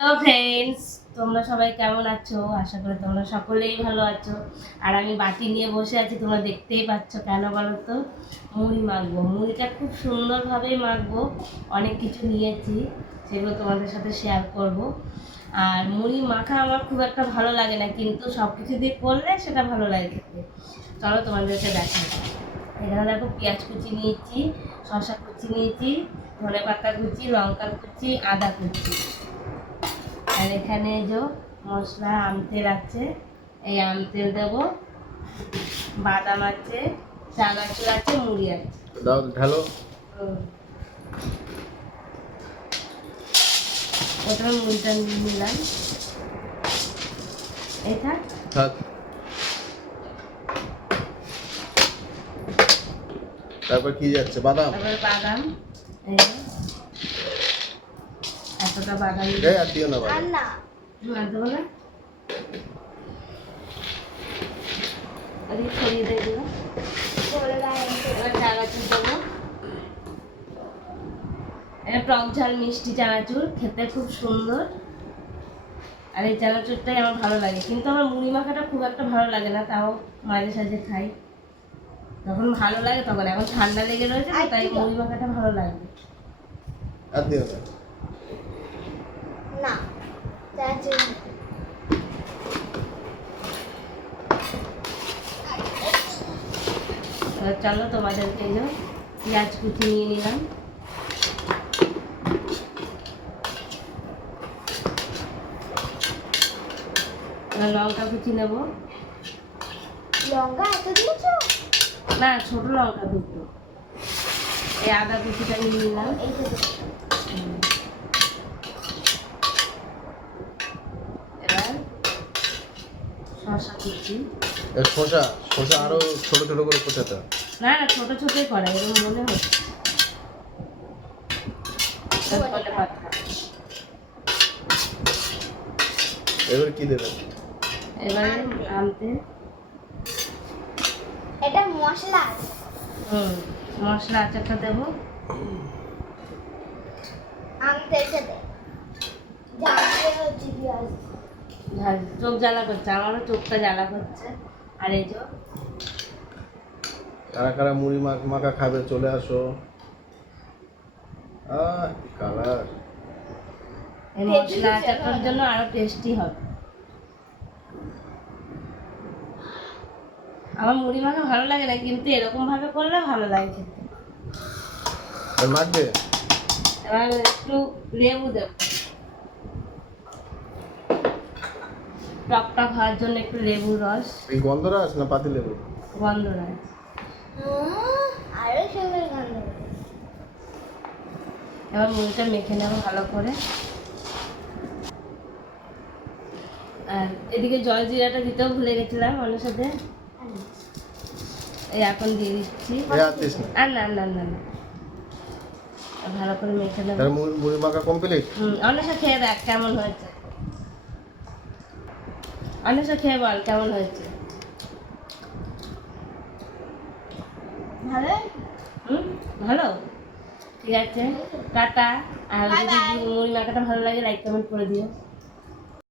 Hello friends তোমরা সবাই কেমন আছো? আশা করি তোমরা সকলেই ভালো আছো। আর আমি বাটি নিয়ে বসে আছি, তোমরা দেখতেই পাচ্ছ কেন বলো তো মুড়ি মাখবো। মুড়িটা খুব সুন্দরভাবেই মাখবো। অনেক কিছু নিয়েছি, সেগুলো তোমাদের সাথে শেয়ার করব। আর মুড়ি মাখা আমার খুব একটা ভালো লাগে না, কিন্তু সব কিছু দিয়ে করলে সেটা ভালো লাগে খেতে চলো তোমাদেরকে দেখাই। এখানে দেখো পেঁয়াজ কুচি নিয়েছি, শসা কুচি নিয়েছি ধনে পাতা কুচি লঙ্কা কুচি, আদা কুচি। আর এখানে যে মশলা আম তেল আছে এই আম তেল দেবো বাদাম আছে চানাচুর আছে মুড়ি আছে। দাও ঢালো। প্রথমে মুড়িটা নিলাম। এটা? থাক। তারপর কি যাচ্ছে? বাদাম? তারপরে বাদাম এই এতটা বাদাম আর দিও না বাদাম আর দেবো না। ওদিকে ছড়িয়ে দিয়ে দিলাম এবার চানাচুর দেবো। এটা টক ঝাল মিষ্টি চানাচুর খেতে খুব সুন্দর। আর এই চানাচুরটাই আমার ভালো লাগে। কিন্তু আমার মুড়ি মাখাটা খুব একটা ভালো লাগে না তাও মাঝে সাঝে খাই। যখন ভালো লাগে তখন। এখন ঠান্ডা লেগে রয়েছে তাই মুড়ি মাখাটা ভালো লাগে আর দিও না চলো তোমাদেরকে এই পেঁয়াজ কুচি নিয়ে নিলাম। লঙ্কা কুচি নেব। লঙ্কা এত দিয়েছ? না ছোট লঙ্কা দুটো। এই আদা কুচিটা নিয়ে নিলাম এই তো হুম। এবার কুচি। শসা শসা আরও ছোট ছোট করে কোচাতে। না না ছোট ছোটই করা এরকম মনে হচ্ছে এবার কি দেবে এবারে আনতে এটা মশলা হুম মশলা আচারটা দেবো। আনতে সাথে জানতে হচ্ছে পেঁয়াজ ঝাল চোখ জ্বালা করছে আমারও চোখটা জ্বালা করছে। আর এই যে কারা কারা মুড়ি মাখ মাখা খাবে চলে আসো। কালার এই মশলা আচারটার জন্য আরও টেস্টি হবে। আমার মুড়ি মাখা ভালো লাগে না কিন্তু এরকম ভাবে করলে ভালো লাগে খেতে। মাখবে? এবার একটু লেবু দেব। টকটা খাওয়ার জন্য একটু লেবু রস। এই গন্ধরাস না পাতি লেবু? আরও সুন্দর গন্ধ এবার মুড়িটা মেখে নেব ভালো করে। আর এদিকে জল জিরাটা দিতেও ভুলে গেছিলাম অন্য সাথে। এই এখন দিয়ে দিচ্ছি। আর না। না না ভালো করে মেখে নেব। মুড়ি মাখা কমপ্লিট হুম অন্বেষা খেয়ে দেখ কেমন হয়েছে। অন্বেষা খেয়ে বল কেমন হয়েছে? ভালো? হুম ভালো? ঠিক আছে টাটা। আর যদি মুড়ি মাখাটা ভালো লাগে লাইক কমেন্ট করে দিও।